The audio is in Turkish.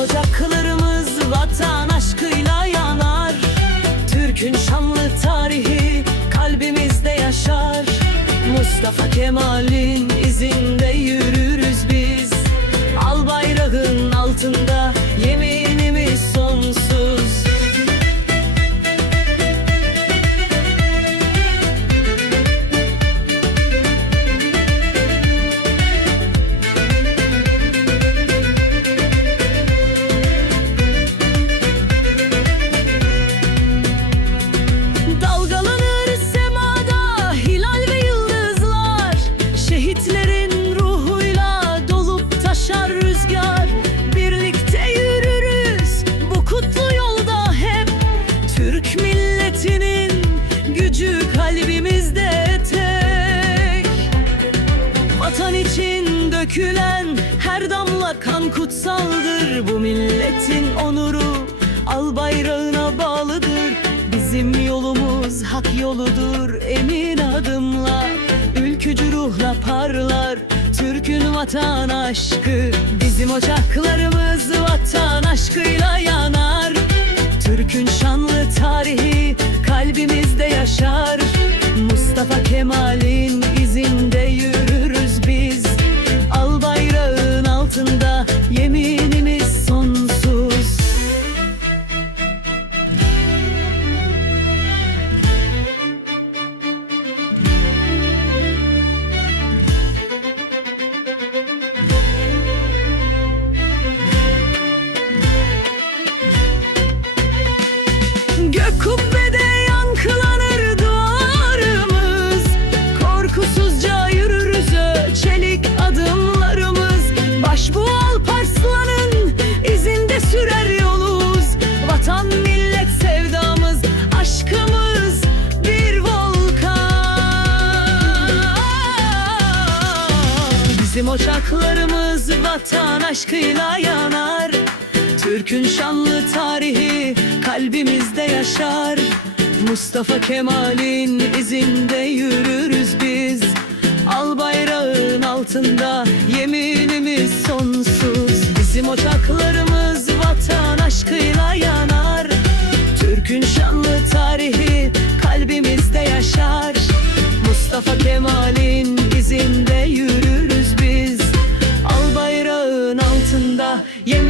Ocaklarımız vatan aşkıyla yanar. Türk'ün şanlı tarihi kalbimizde yaşar. Mustafa Kemal'in izinde yürürüz biz. Al bayrağın altında gücü kalbimizde tek. Vatan için dökülen her damla kan kutsaldır. Bu milletin onuru al bayrağına bağlıdır. Bizim yolumuz hak yoludur emin adımla. Ülkücü ruhla parlar Türk'ün vatan aşkı. Bizim ocaklarımız vatan aşkıyla yanar. Türk'ün şanlı Bizim ocaklarımız vatan aşkıyla yanar. Türk'ün şanlı tarihi kalbimizde yaşar. Mustafa Kemal'in izinde yürürüz biz. Al bayrağın altında yeminimiz sonsuz. Bizim ocaklarımız vatan aşkıyla yanar. Türk'ün şanlı tarihi kalbimizde yaşar. Mustafa Kemal 也没